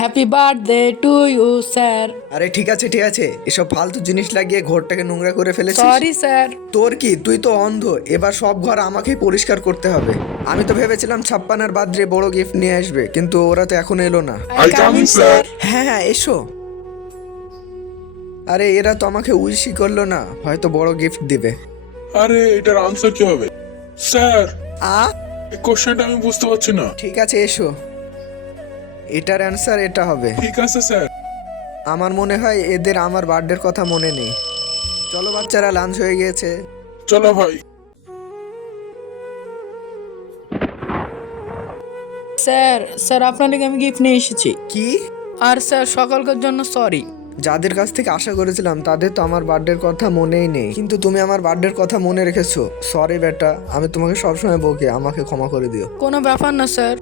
Happy birthday to you sir. আরে ঠিক আছে ঠিক আছে, এসব ফালতু জিনিস লাগিয়ে ঘরটাকে নোংরা করে ফেলেছিস। Sorry sir. তোর কি, তুই তো অন্ধ, এবার সব ঘর আমাকেই পরিষ্কার করতে হবে। আমি তো ভেবেছিলাম ছাপ্পানার বার্থডে বড় গিফট নিয়ে আসবে, কিন্তু ওরা তো এখন এলো না। I coming sir. হ্যাঁ হ্যাঁ এসো। আরে এরা তো আমাকে উইশই করলো না, হয়তো বড় গিফট দিবে। আরে এটার আনসার কি হবে স্যার? আ এই কোশ্চেনটা আমি বুঝতে পারছি না। ঠিক আছে এসো, এটার অ্যান্সার এটা হবে। ঠিক আছে স্যার। আমার মনে হয় এদের আমার বার্থডের কথা মনে নেই। চলো বাচ্চারা, লাঞ্চ হয়ে গিয়েছে। চলো ভাই। স্যার স্যার আপনার থেকে আমি গিফট নিয়ে এসেছি। কি? আর স্যার সকালকার জন্য সরি। যাদের কাছ থেকে আশা করেছিলাম তাদের তো আমার বার্থডের কথা মনেই নেই, কিন্তু তুমি আমার বার্থডের কথা মনে রেখেছো। সরি বেটা, আমি তোমাকে সবসময় বকি, আমাকে ক্ষমা করে দিও। কোনো ব্যাপার না স্যার।